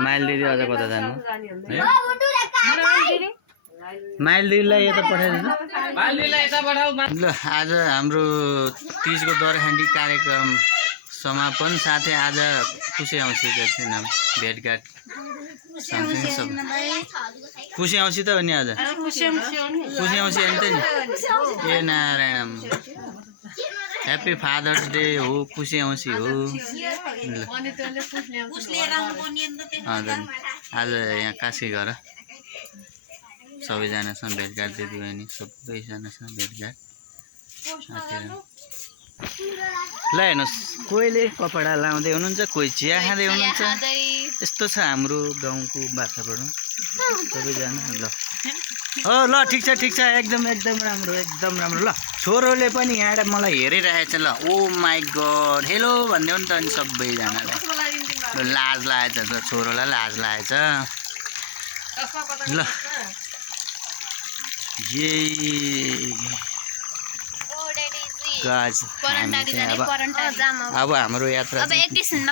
mile दिदी अझ कता जानु माइल दिदीलाई यता पठाइदिनु ल आज हाम्रो तीजको दरहान्डी कार्यक्रम समापन साथै आज खुसी औँसीको नाम भेटघाट सँगसँगै सब खुसी औँसी त हो नि आज खुसी औँसी अन्त नि ए नारायण ह्याप्पी फादर्स डे हो खुसी औँसी हो हजुर आज यहाँ काशी घर सबैजनासँग भेटघाट दिदीबहिनी सबैजनासँग भेटघाट ल हेर्नुहोस् कोहीले कपडा लाउँदै हुनुहुन्छ कोही चिया खाँदै हुनुहुन्छ यस्तो छ हाम्रो गाउँको वातावरण सबैजना ल हो ल ठिक छ एकदम राम्रो ल छोरोले पनि यहाँ मलाई हेरिरहेछ ल ओ माई गड हेलो भन्दै हो नि त अनि सबैजनालाई लाज लागेछ त छोरोलाई लाज लागेछ ल अब हाम्रो यात्रा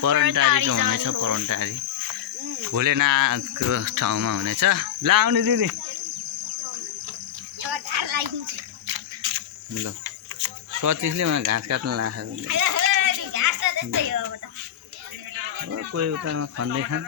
परन्टारीको हुनेछ परन्टारी भोलेनाथको ठाउँमा हुनेछ ल आउने दिदी ल सतीशले मलाई घाँस काट्न लाग्छ कोही उतामा खन्दै खान्